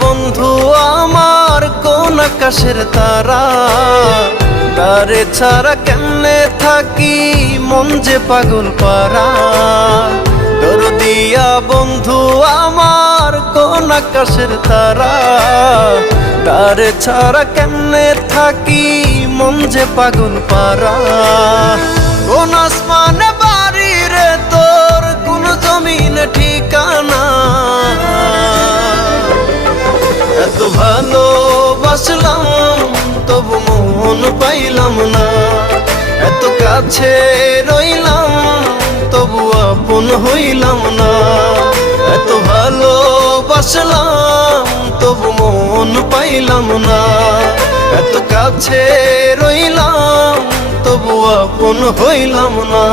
বন্ধু, আমার কোন আকাশের তারা? তারে ছাড়া কেমনে থাকি? মন যে পাগল পারা। তোর দিয়া বন্ধু, আমার কোন আকাশের তারা? তারে ছাড়া কেমনে থাকি? মন যে পাগল পারা। কোন আসমানে কাছে রইলাম, তবু আপন হইলাম না। এত ভালোবাসলাম, তবু মন পাইলাম না। এত কাছে রইলাম, তবু আপন হইলাম না।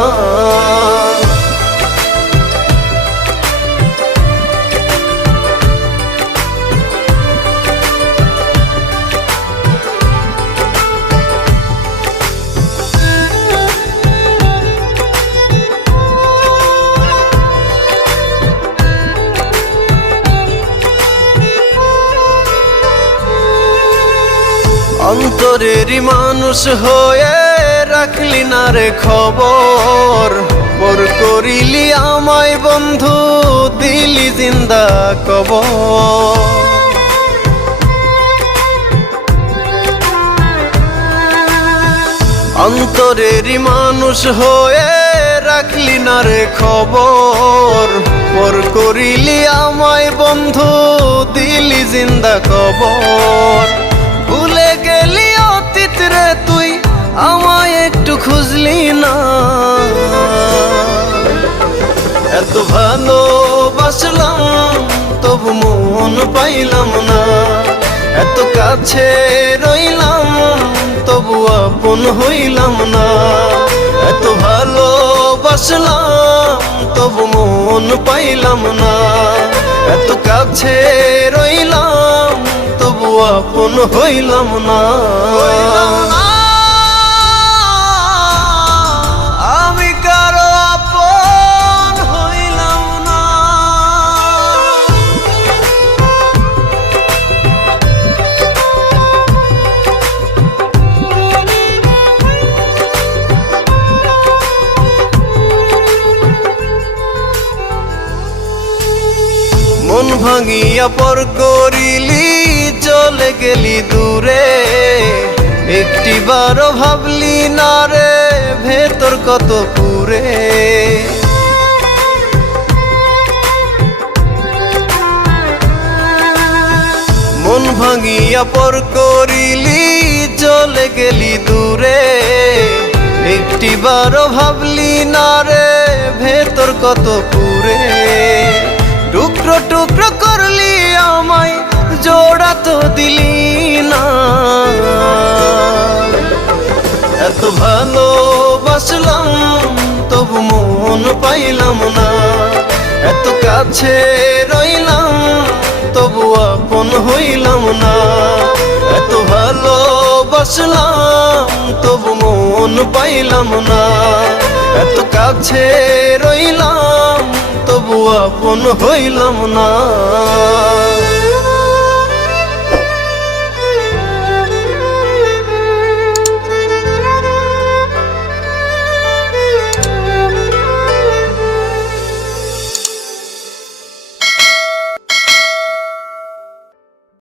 অন্তরেরই মানুষ হয়ে রাখলি না রে খবর। পর করিলি আমায় বন্ধু, দিলি জিন্দা কবর। অন্তরেরই মানুষ হয়ে রাখলি না রে খবর। পর করিলি আমায় বন্ধু, দিলি জিন্দা কবর। ভালোবাসলাম, তবু মন পাইলাম না। এত কাছে রইলাম, তবু আপন হইলাম না। এত ভালোবাসলাম, তবু মন পাইলাম না। এত কাছে রইলাম, তবু আপন হইলাম না। মন ভাঙিয়া পর করিলি, চলে গেলি দূরে। একটি বারো ভাবলি, না রে, ভেতর কত পুরে মন ভাঙিয়া পর করিলি, চলে গেলি দূরে। একটি বারো ভাবলি, না রে, ভেতর কত পুরে টুকরো টুকরো করলি আমায়, জোড়া তো দিলি না। এত ভালো ভালোবাসলাম, তবু মন পাইলাম না। এত কাছে রইলাম, তবু আপন হইলাম না। এত ভালো ভালোবাসলাম, তবু মন পাইলাম না। এত কাছে রইলাম আপন হইলাম না।